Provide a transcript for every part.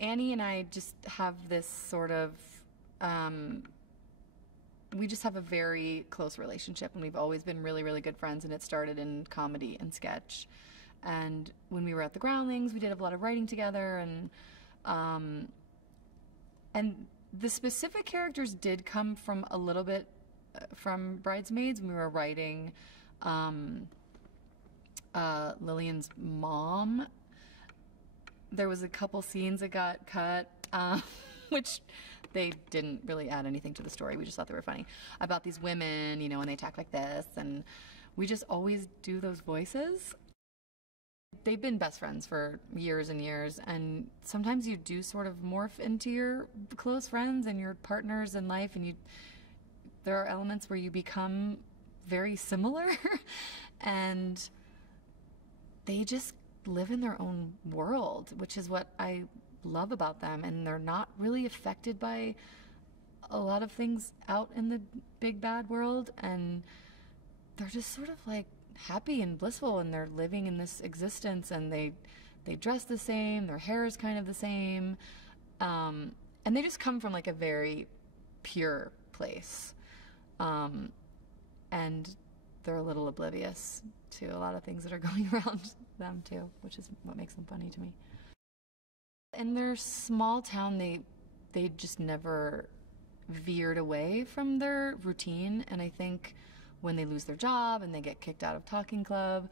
Annie and I just have this sort of, we just have a very close relationship, and we've always been really, really good friends, and it started in comedy and sketch. And when we were at the Groundlings, we did a lot of writing together, and the specific characters did come from a little bit from Bridesmaids. When we were writing Lillian's mom, there was a couple scenes that got cut, which they didn't really add anything to the story. We just thought they were funny, about these women, you know, and they talk like this, and we just always do those voices. They've been best friends for years and years, and sometimes you do sort of morph into your close friends and your partners in life, and there are elements where you become very similar, and they just live in their own world, which is what I love about them, and they're not really affected by a lot of things out in the big bad world, and they're just sort of like happy and blissful, and they're living in this existence, and they dress the same, their hair is kind of the same, and they just come from like a very pure place, and they're a little oblivious to a lot of things that are going around them too, which is what makes them funny to me. In their small town, they just never veered away from their routine, and I think when they lose their job and they get kicked out of Talking Club,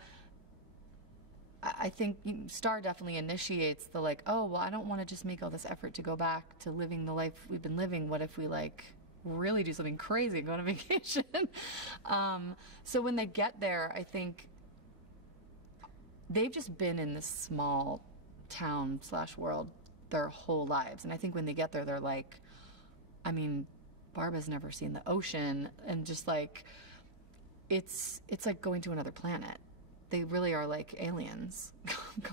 I think Staar definitely initiates the like, oh, well, I don't want to just make all this effort to go back to living the life we've been living. What if we like really do something crazy, go on a vacation? So when they get there, I think they've just been in this small town / world their whole lives, and I think when they get there, they're like, I mean, Barb has never seen the ocean, and just like it's like going to another planet. They really are like aliens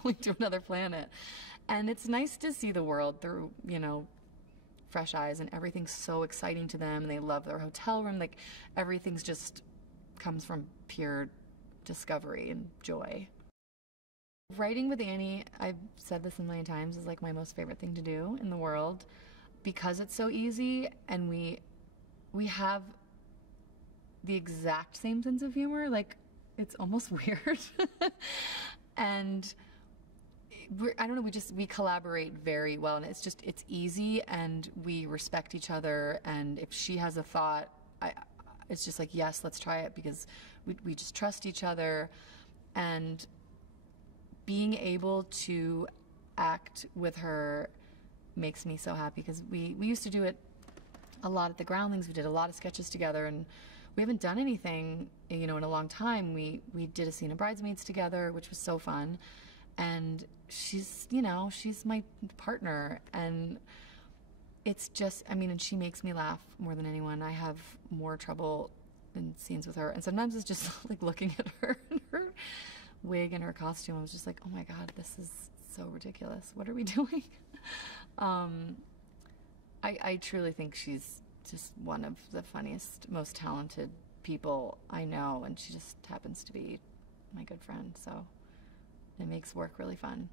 going to another planet, and it's nice to see the world through, you know, fresh eyes, and everything's so exciting to them, and they love their hotel room. Like everything's just comes from pure discovery and joy. Writing with Annie, I've said this a million times, is like my most favorite thing to do in the world, because it's so easy, and we have the exact same sense of humor. Like it's almost weird. And I don't know, we collaborate very well, and it's easy, and we respect each other, and if she has a thought, it's just like, yes, let's try it, because we just trust each other. And being able to act with her makes me so happy, because we used to do it a lot at the Groundlings. We did a lot of sketches together, and we haven't done anything, you know, in a long time. We did a scene of Bridesmaids together, which was so fun, and she's, you know, she's my partner, and it's just, I mean, and she makes me laugh more than anyone. I have more trouble in scenes with her, and sometimes it's just like looking at her and her wig and her costume. I was just like, oh my god, this is so ridiculous. What are we doing? I truly think she's just one of the funniest, most talented people I know, and she just happens to be my good friend, so it makes work really fun.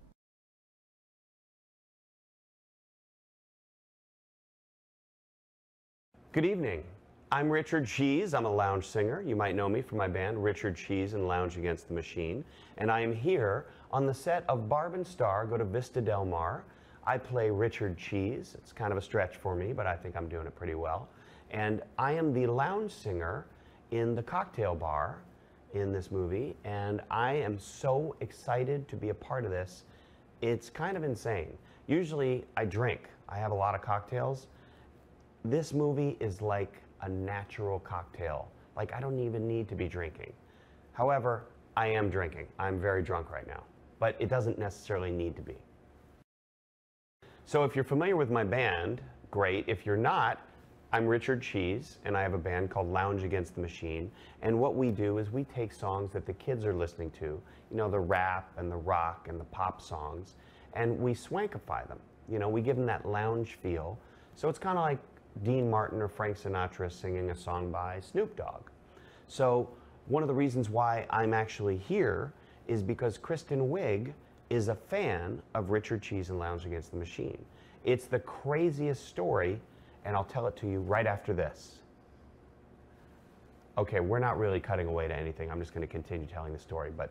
Good evening. I'm Richard Cheese. I'm a lounge singer. You might know me from my band, Richard Cheese and Lounge Against the Machine. And I am here on the set of Barb and Star Go to Vista Del Mar. I play Richard Cheese. It's kind of a stretch for me, but I think I'm doing it pretty well. And I am the lounge singer in the cocktail bar in this movie, and I am so excited to be a part of this. It's kind of insane. Usually I drink. I have a lot of cocktails. This movie is like a natural cocktail. Like, I don't even need to be drinking. However, I am drinking. I'm very drunk right now, but it doesn't necessarily need to be. So if you're familiar with my band, great. If you're not, I'm Richard Cheese, and I have a band called Lounge Against the Machine, and what we do is we take songs that the kids are listening to, you know, the rap and the rock and the pop songs, and we swankify them. You know, we give them that lounge feel. So it's kind of like Dean Martin or Frank Sinatra singing a song by Snoop Dogg. So one of the reasons why I'm actually here is because Kristen Wiig is a fan of Richard Cheese and Lounge Against the Machine. It's the craziest story, and I'll tell it to you right after this. Okay, we're not really cutting away to anything. I'm just going to continue telling the story, but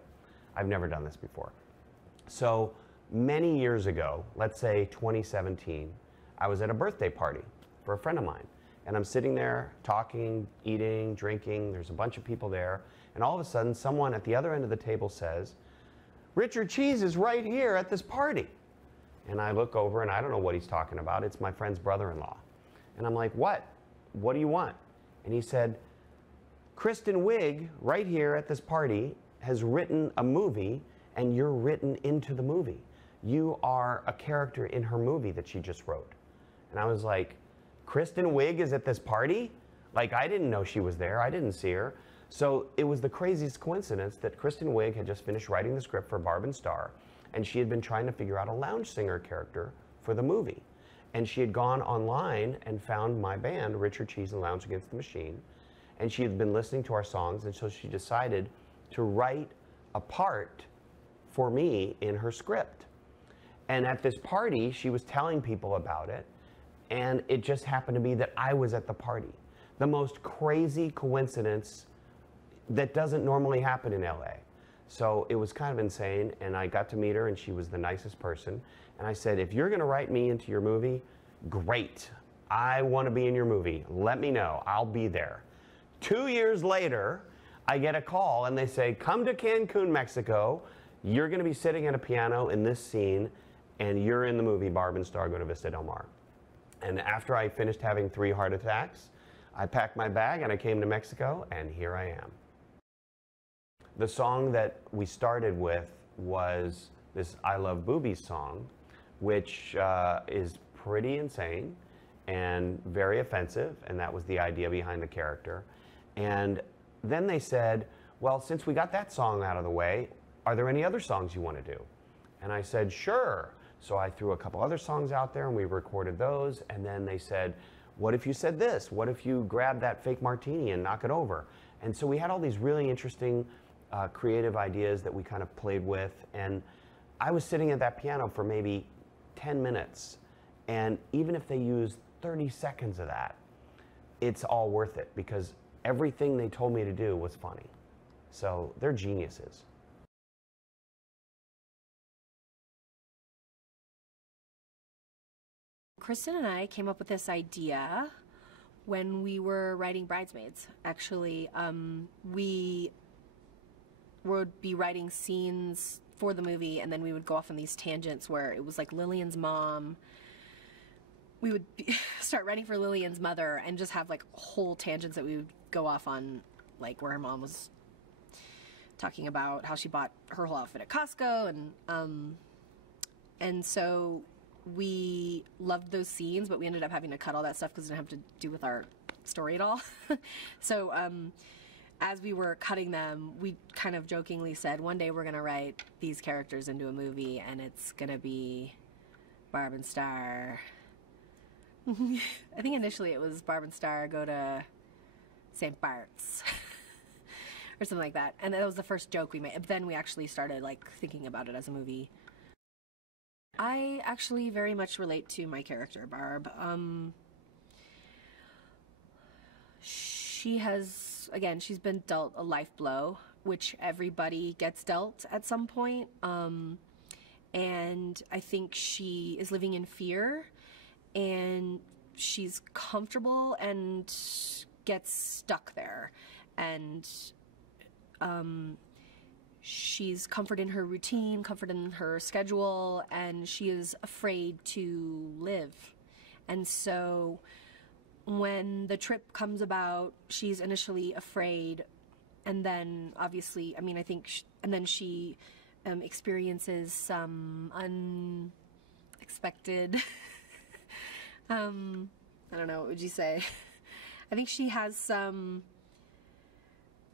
I've never done this before. So many years ago, let's say 2017, I was at a birthday party for a friend of mine. And I'm sitting there talking, eating, drinking. There's a bunch of people there. And all of a sudden, someone at the other end of the table says, "Richard Cheese is right here at this party." And I look over, and I don't know what he's talking about. It's my friend's brother-in-law. And I'm like, "What? What do you want?" And he said, "Kristen Wiig, right here at this party, has written a movie, and you're written into the movie. You are a character in her movie that she just wrote." And I was like, Kristen Wiig is at this party? Like, I didn't know she was there. I didn't see her. So it was the craziest coincidence that Kristen Wiig had just finished writing the script for Barb and Star, and she had been trying to figure out a lounge singer character for the movie. And she had gone online and found my band, Richard Cheese and Lounge Against the Machine, and she had been listening to our songs, and so she decided to write a part for me in her script. And at this party, she was telling people about it, and it just happened to be that I was at the party. The most crazy coincidence that doesn't normally happen in LA. So it was kind of insane, and I got to meet her, and she was the nicest person. And I said, "If you're gonna write me into your movie, great. I wanna be in your movie. Let me know, I'll be there." 2 years later, I get a call, and they say, "Come to Cancun, Mexico. You're gonna be sitting at a piano in this scene, and you're in the movie Barb and Star Go to Vista Del Mar." And after I finished having 3 heart attacks, I packed my bag and I came to Mexico, and here I am. The song that we started with was this I Love Boobies song, which is pretty insane and very offensive, and that was the idea behind the character. And then they said, "Well, since we got that song out of the way, are there any other songs you want to do?" And I said, "Sure." So I threw a couple other songs out there, and we recorded those. And then they said, "What if you said this? What if you grabbed that fake martini and knock it over?" And so we had all these really interesting creative ideas that we kind of played with. And I was sitting at that piano for maybe 10 minutes. And even if they used 30 seconds of that, it's all worth it, because everything they told me to do was funny. So they're geniuses. Kristen and I came up with this idea when we were writing Bridesmaids. Actually, we would be writing scenes for the movie, and then we would go off on these tangents where it was like Lillian's mom. We would start writing for Lillian's mother and just have like whole tangents that we would go off on, like where her mom was talking about how she bought her whole outfit at Costco, and so we loved those scenes, but we ended up having to cut all that stuff because it didn't have to do with our story at all. So as we were cutting them, we kind of jokingly said, one day we're going to write these characters into a movie, and it's going to be Barb and Star. I think initially it was Barb and Star Go to St. Bart's or something like that. And that was the first joke we made. But then we actually started like thinking about it as a movie. I actually very much relate to my character, Barb. She has, again, she's been dealt a life blow, which everybody gets dealt at some point. And I think she is living in fear, and she's comfortable and gets stuck there. And she's comfort in her routine, comfort in her schedule, and she is afraid to live. And so when the trip comes about, she's initially afraid, and then obviously, I mean, I think, and then she experiences some unexpected, I don't know, what would you say? I think she has some,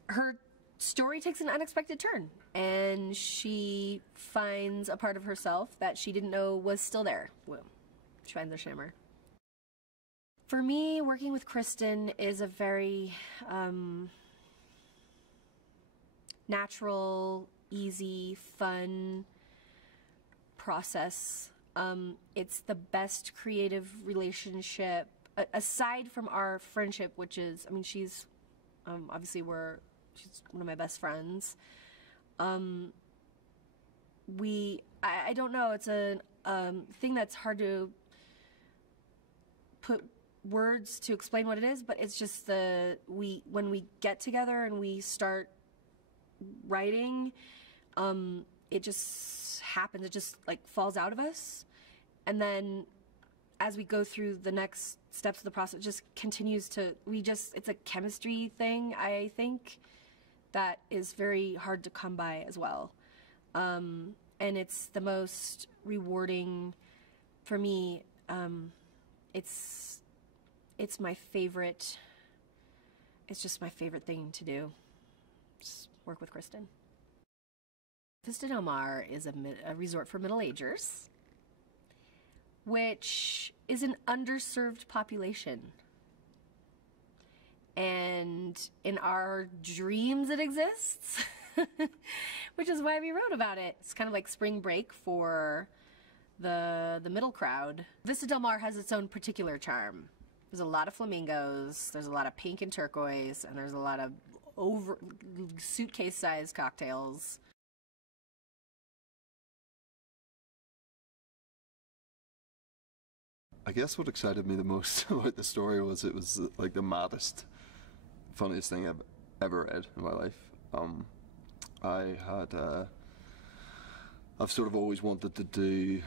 her story takes an unexpected turn, and she finds a part of herself that she didn't know was still there. Whoa. She finds a shimmer. For me, working with Kristen is a very natural, easy, fun process. It's the best creative relationship, aside from our friendship, which is, I mean, she's, obviously she's one of my best friends. I don't know, it's a thing that's hard to put words to explain what it is, but it's just when we get together and we start writing, it just happens. It just like falls out of us, and then as we go through the next steps of the process, it just continues to. It's a chemistry thing, I think, that is very hard to come by as well, and it's the most rewarding for me. It's my favorite. It's just my favorite thing to do. Just work with Kristen. Vista Del Mar is a resort for middle-agers, which is an underserved population. And in our dreams it exists, which is why we wrote about it. It's kind of like spring break for the middle crowd. Vista Del Mar has its own particular charm. There's a lot of flamingos, there's a lot of pink and turquoise, and there's a lot of suitcase-sized cocktails. I guess what excited me the most about the story was it was like the maddest, funniest thing I've ever read in my life. I've sort of always wanted to do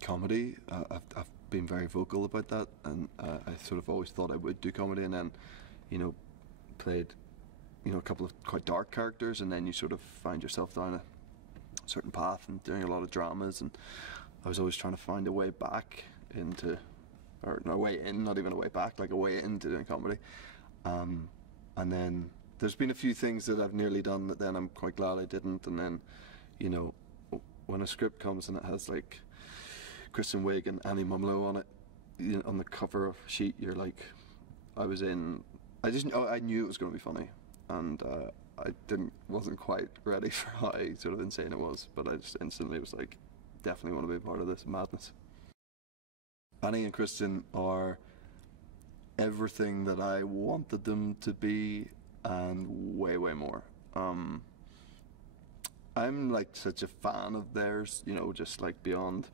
comedy. I've been very vocal about that, and I sort of always thought I would do comedy, and then, you know, played, you know, a couple of quite dark characters, and then you sort of find yourself down a certain path and doing a lot of dramas, and I was always trying to find a way back into, or no, a way in, not even a way back, like a way into doing comedy. And then there's been a few things that I've nearly done that then I'm quite glad I didn't, and then, you know, when a script comes and it has like Kristen, Wiig and Mumolo on it, you know, on the cover of a sheet, you're like, I knew it was going to be funny, and I wasn't quite ready for how sort of insane it was, but I just instantly was like, definitely want to be a part of this madness. Annie and Kristen are everything that I wanted them to be, and way, way more. I'm like such a fan of theirs, you know, just like beyond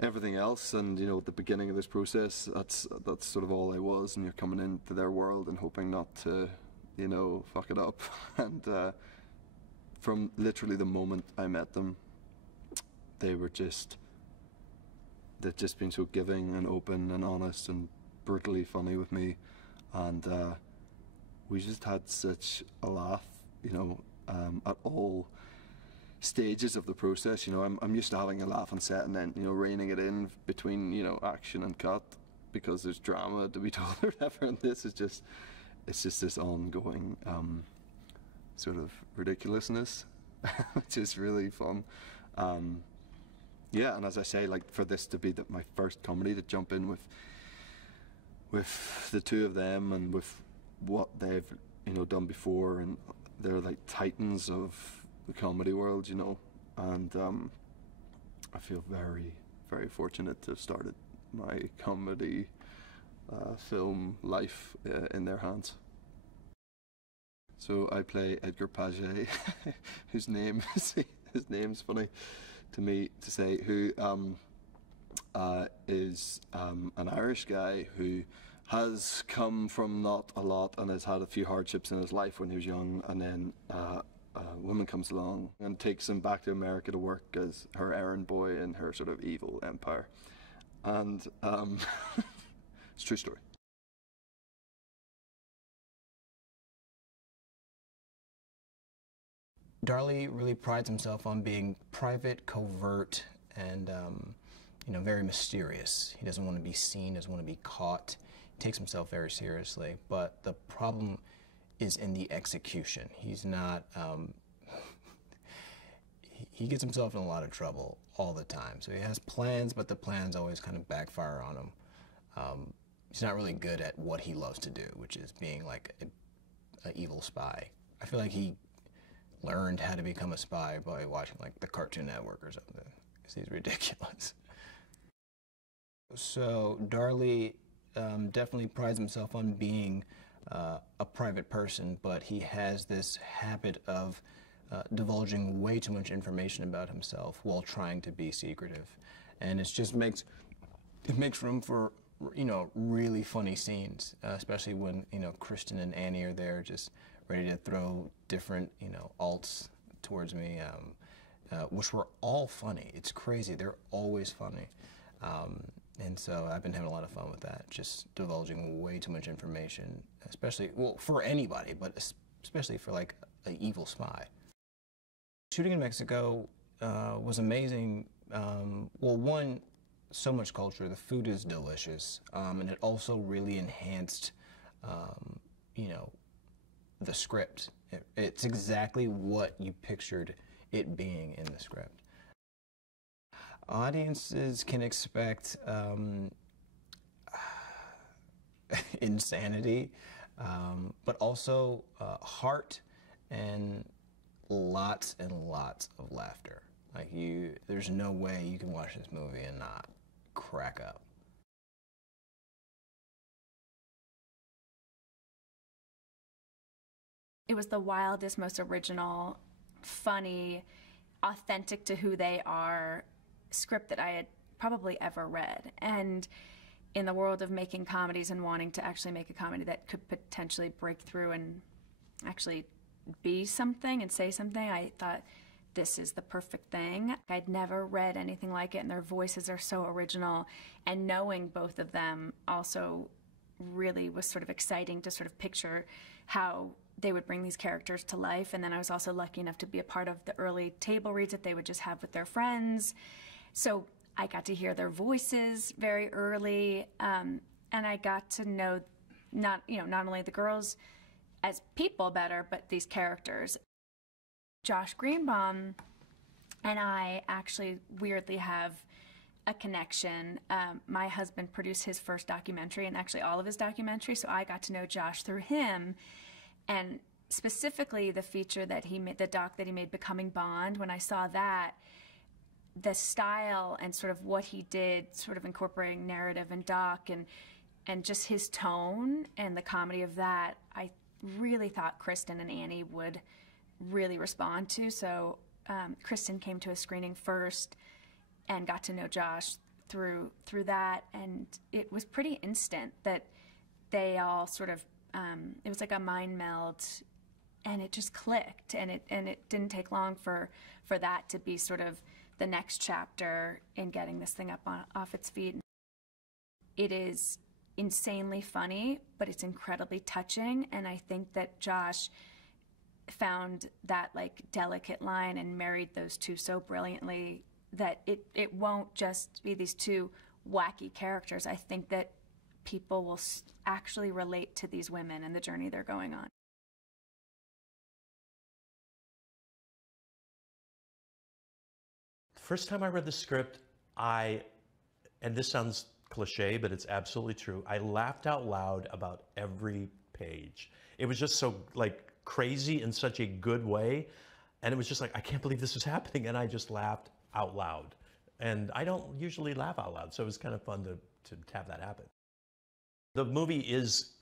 everything else, and you know, at the beginning of this process, that's sort of all I was, and you're coming into their world and hoping not to, you know, fuck it up. And from literally the moment I met them, they'd just been so giving and open and honest and brutally funny with me, and we just had such a laugh, you know, at all stages of the process. You know, I'm used to having a laugh on set and then, you know, reining it in between, you know, action and cut because there's drama to be told or whatever, and this is just, it's just this ongoing sort of ridiculousness, which is really fun. Yeah, and as I say, like, for this to be my first comedy to jump in with the two of them and with what they've, you know, done before, and they're like titans of the comedy world, you know, and I feel very, very fortunate to have started my comedy film life in their hands. So I play Edgar Paget, whose name his name's funny to me to say, who is an Irish guy who has come from not a lot and has had a few hardships in his life when he was young, and then a woman comes along and takes him back to America to work as her errand boy in her sort of evil empire. And it's a true story. Darlie really prides himself on being private, covert, and you know, very mysterious. He doesn't want to be seen, doesn't want to be caught. He takes himself very seriously, but the problem is in the execution. He's not, he gets himself in a lot of trouble all the time. So he has plans, but the plans always kind of backfire on him. He's not really good at what he loves to do, which is being like an evil spy. I feel like he learned how to become a spy by watching like the Cartoon Network or something. because he's ridiculous. So Darlie definitely prides himself on being a private person, but he has this habit of divulging way too much information about himself while trying to be secretive, and it just makes room for, you know, really funny scenes, especially when, you know, Kristen and Annie are there just ready to throw different, you know, alts towards me, which were all funny. It's crazy. They're always funny. And so I've been having a lot of fun with that, just divulging way too much information, especially, well, for anybody, but especially for, like, an evil spy. Shooting in Mexico was amazing. Well, one, so much culture. The food is delicious, and it also really enhanced, you know, the script. It's exactly what you pictured it being in the script. Audiences can expect insanity, but also heart and lots of laughter. Like, there's no way you can watch this movie and not crack up. It was the wildest, most original, funny, authentic to who they are script that I had probably ever read. And in the world of making comedies and wanting to actually make a comedy that could potentially break through and actually be something and say something, I thought this is the perfect thing. I'd never read anything like it, and their voices are so original, and knowing both of them also really was sort of exciting to sort of picture how they would bring these characters to life. And then I was also lucky enough to be a part of the early table reads that they would just have with their friends. So I got to hear their voices very early, and I got to know not only the girls as people better, but these characters. Josh Greenbaum and I actually weirdly have a connection. My husband produced his first documentary, and actually all of his documentaries, so I got to know Josh through him. And specifically the feature that he made, the doc that he made, Becoming Bond, when I saw that, the style and sort of what he did, sort of incorporating narrative and doc, and just his tone and the comedy of that, I really thought Kristen and Annie would really respond to. So Kristen came to a screening first and got to know Josh through that, and it was pretty instant that they all sort of, it was like a mind meld, and it just clicked, and it didn't take long for that to be sort of the next chapter in getting this thing up off its feet. It is insanely funny, but it's incredibly touching, and I think that Josh found that, like, delicate line and married those two so brilliantly that it won't just be these two wacky characters. I think that people will actually relate to these women and the journey they're going on. The first time I read the script, and this sounds cliche, but it's absolutely true, I laughed out loud about every page. It was just so, like, crazy in such a good way, and it was just like, I can't believe this is happening, and I just laughed out loud. And I don't usually laugh out loud, so it was kind of fun to have that happen. The movie is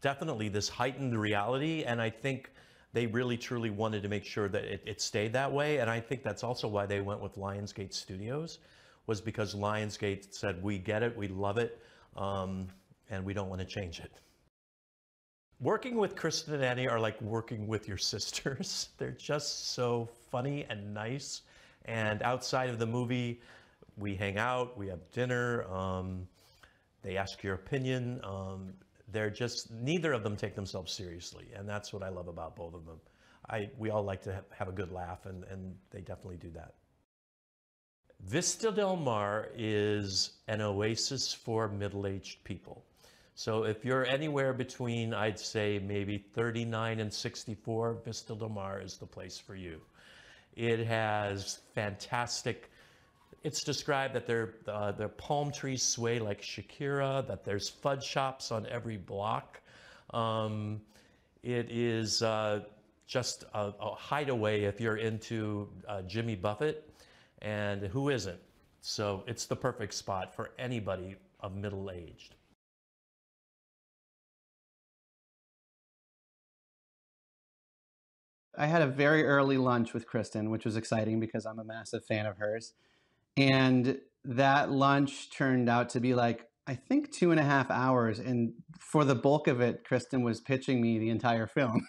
definitely this heightened reality, and I think they really truly wanted to make sure that it stayed that way, and I think that's also why they went with Lionsgate Studios, was because Lionsgate said, we get it, we love it, and we don't want to change it. Working with Kristen and Annie are like working with your sisters. They're just so funny and nice, and outside of the movie, we hang out, we have dinner, they ask your opinion. They're just, neither of them take themselves seriously, and that's what I love about both of them. We all like to have a good laugh, and they definitely do that. Vista Del Mar is an oasis for middle-aged people. So if you're anywhere between, I'd say, maybe 39 and 64, Vista Del Mar is the place for you. It has fantastic, it's described that their palm trees sway like Shakira, that there's fudge shops on every block. It is just a hideaway if you're into Jimmy Buffett. and who isn't? So it's the perfect spot for anybody of middle-aged. I had a very early lunch with Kristen, which was exciting because I'm a massive fan of hers. And that lunch turned out to be like, I think 2.5 hours. And for the bulk of it, Kristen was pitching me the entire film.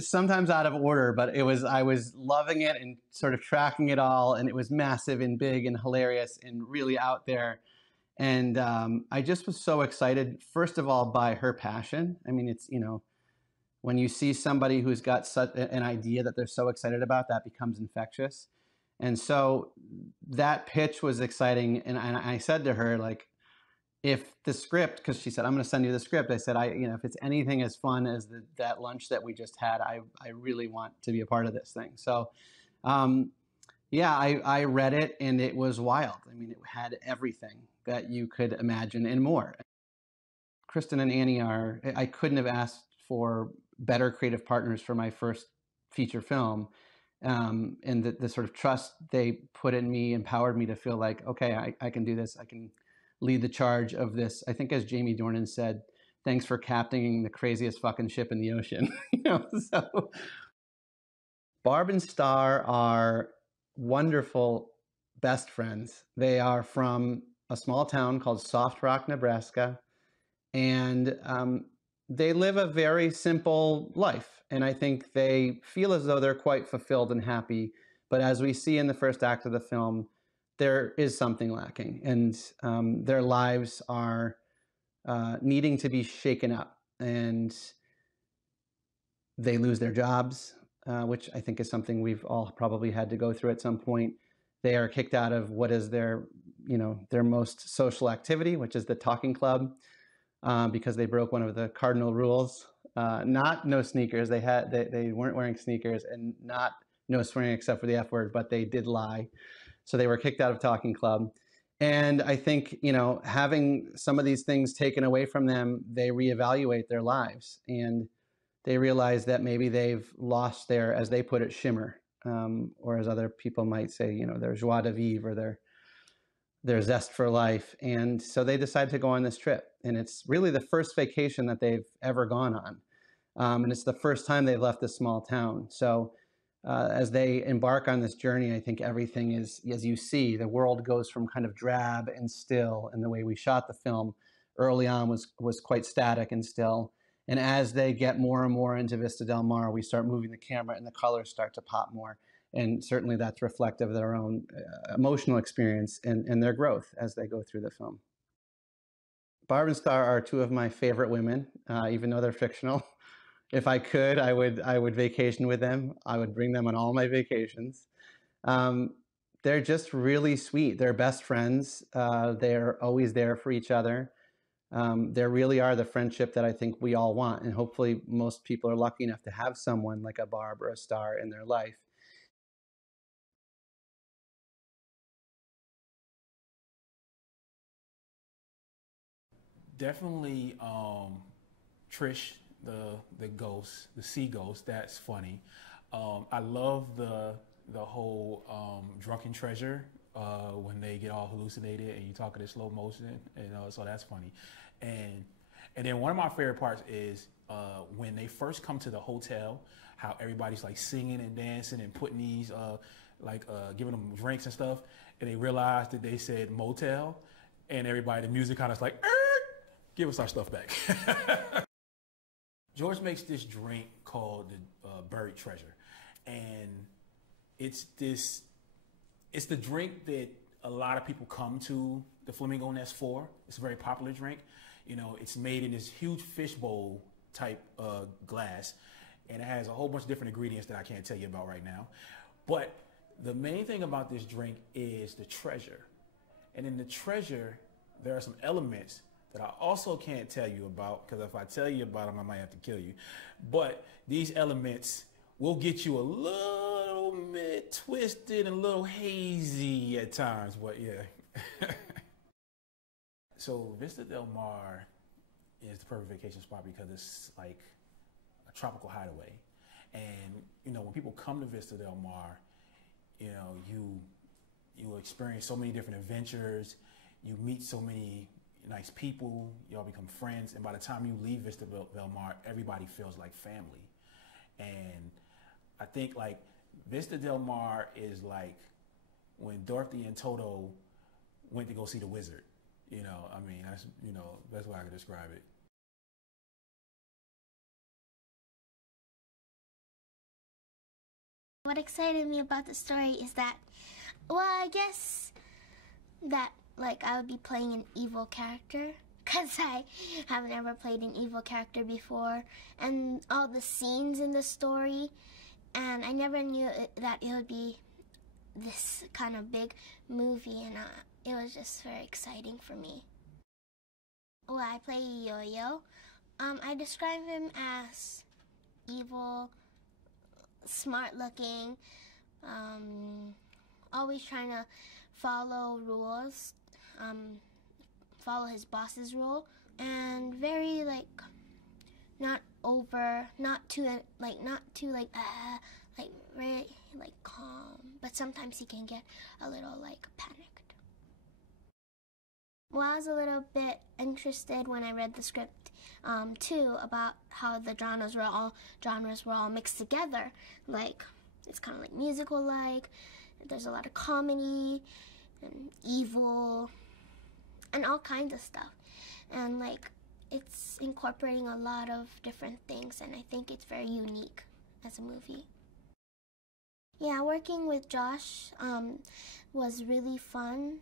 Sometimes out of order, but I was loving it and sort of tracking it all. And it was massive and big and hilarious and really out there. And I just was so excited, first of all, by her passion. I mean, it's, you know, when you see somebody who's got such an idea that they're so excited about, that becomes infectious. And so that pitch was exciting. And I said to her, like, if the script, because she said, I'm going to send you the script. I said, you know, if it's anything as fun as that lunch that we just had, I really want to be a part of this thing. So, yeah, I read it and it was wild. I mean, it had everything that you could imagine and more. Kristen and Annie I couldn't have asked for better creative partners for my first feature film. And the sort of trust they put in me empowered me to feel like, okay, I can do this. I can lead the charge of this. I think as Jamie Dornan said, thanks for captaining the craziest fucking ship in the ocean. You know, so Barb and Star are wonderful best friends. They are from a small town called Soft Rock, Nebraska. And they live a very simple life. And I think they feel as though they're quite fulfilled and happy. But as we see in the first act of the film, there is something lacking. And their lives are needing to be shaken up. And they lose their jobs, which I think is something we've all probably had to go through at some point. They are kicked out of what is their most social activity, which is the talking club. Because they broke one of the cardinal rules, no sneakers. They weren't wearing sneakers, and no swearing except for the F word, but they did lie. So they were kicked out of Talking Club. And I think, you know, having some of these things taken away from them, they reevaluate their lives and they realize that maybe they've lost their, as they put it, shimmer, or as other people might say, you know, their joie de vivre or their zest for life. And so they decide to go on this trip. And it's really the first vacation that they've ever gone on. And it's the first time they've left this small town. So as they embark on this journey, I think everything is, as you see, the world goes from kind of drab and still. And the way we shot the film early on was quite static and still. And as they get more and more into Vista Del Mar, we start moving the camera and the colors start to pop more. And certainly that's reflective of their own emotional experience and their growth as they go through the film. Barb and Star are two of my favorite women, even though they're fictional. If I could, I would vacation with them. I would bring them on all my vacations. They're just really sweet. They're best friends. They're always there for each other. They really are the friendship that I think we all want. And hopefully most people are lucky enough to have someone like a Barb or a Star in their life. Definitely Trish, the ghost, the sea ghost. That's funny. I love the whole drunken treasure when they get all hallucinated and you talk in slow motion, and so that's funny. And then one of my favorite parts is when they first come to the hotel, how everybody's like singing and dancing and putting these giving them drinks and stuff, and they realize that they said motel, and everybody, the music kind of is like, give us our stuff back. George makes this drink called the Buried Treasure, and it's the drink that a lot of people come to the Flamingo Nest for. It's a very popular drink. You know, it's made in this huge fishbowl type glass, and it has a whole bunch of different ingredients that I can't tell you about right now. But the main thing about this drink is the treasure. And in the treasure, there are some elements that I also can't tell you about, because if I tell you about them, I might have to kill you. But these elements will get you a little bit twisted and a little hazy at times, but yeah. So Vista Del Mar is the perfect vacation spot because it's like a tropical hideaway. And, you know, when people come to Vista Del Mar, you know, you experience so many different adventures, you meet so many nice people, y'all become friends, and by the time you leave Vista Del Mar, everybody feels like family. And I think like Vista Del Mar is like when Dorothy and Toto went to go see the wizard. You know, I mean, that's, you know, that's why I could describe it. What excited me about the story is that, well, I guess that, like, I would be playing an evil character, because I haven't ever played an evil character before, and all the scenes in the story, and I never knew that it would be this kind of big movie, and it was just very exciting for me. Well, I play Yoyo. I describe him as evil, smart-looking, always trying to follow rules, follow his boss's rule, and very like not too very like calm, but sometimes he can get a little like panicked. Well, I was a little bit interested when I read the script too, about how the genres were all mixed together. Like, it's kind of like musical-like. There's a lot of comedy and evil and all kinds of stuff. And like, it's incorporating a lot of different things, and I think it's very unique as a movie. Yeah, working with Josh was really fun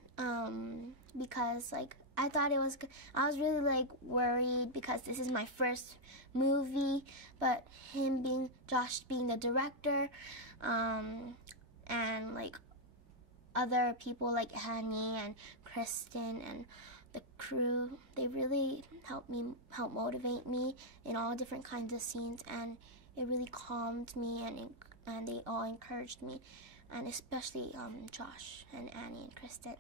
because like I was really like worried because this is my first movie, but Josh being the director, and like other people like Annie and Kristen and the crew, they really helped motivate me in all different kinds of scenes, and it really calmed me, and they all encouraged me, and especially Josh and Annie and Kristen.